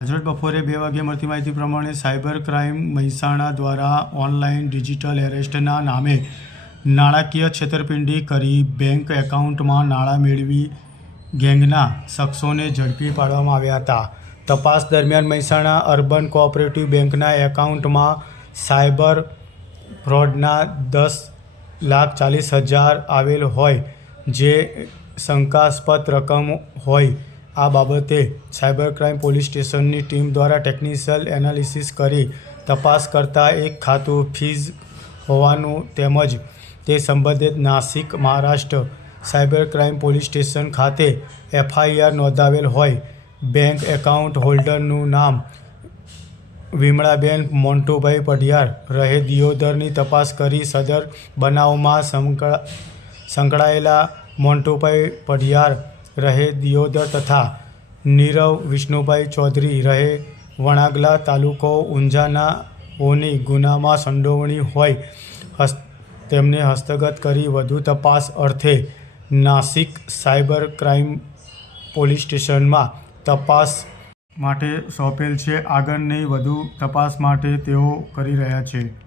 આજરોજ બપોરે બે વાગે મળતી માહિતી પ્રમાણે સાયબર ક્રાઇમ મહેસાણા દ્વારા ઓનલાઈન ડિજિટલ એરેસ્ટના નામે નાણાકીય છેતરપિંડી કરી બેંક એકાઉન્ટમાં નાણાં મેળવી ગેંગના શખ્સોને ઝડપી પાડવામાં આવ્યા હતા. તપાસ દરમિયાન મહેસાણા અર્બન કોઓપરેટિવ બેંકના એકાઉન્ટમાં સાયબર ફ્રોડના દસ લાખ ચાલીસ હજાર આવેલ હોય, જે શંકાસ્પદ રકમ હોય આ બાબતે સાયબર ક્રાઇમ પોલીસ સ્ટેશનની ટીમ દ્વારા ટેકનિશિયલ એનાલિસિસ કરી તપાસ કરતાં એક ખાતું ફીઝ હોવાનું તેમજ તે સંબંધિત Nashik Maharashtra cyber crime police station ખાતે એફઆઈઆર નોંધાવેલ હોય. બેંક એકાઉન્ટ હોલ્ડરનું નામ વિમળાબેન મોન્ટુભાઈ પઢિયાર રહે દિયોદરની તપાસ કરી સદર બનાવમાં સંકળા, સંકળાયેલા મોન્ટુભાઈ પઢિયાર રહે દિયોદર તથા નીરવ વિષ્ણુભાઈ ચૌધરી રહે વણાગલા તાલુકો ઊંઝાનાઓની ગુનામાં સંડોવણી હોય, હસ્ત, તેમને હસ્તગત કરી વધુ તપાસ અર્થે નાસિક સાયબર ક્રાઇમ પોલીસ સ્ટેશનમાં તપાસ માટે સોંપેલ છે. આગળની વધુ તપાસ માટે તેઓ કરી રહ્યા છે.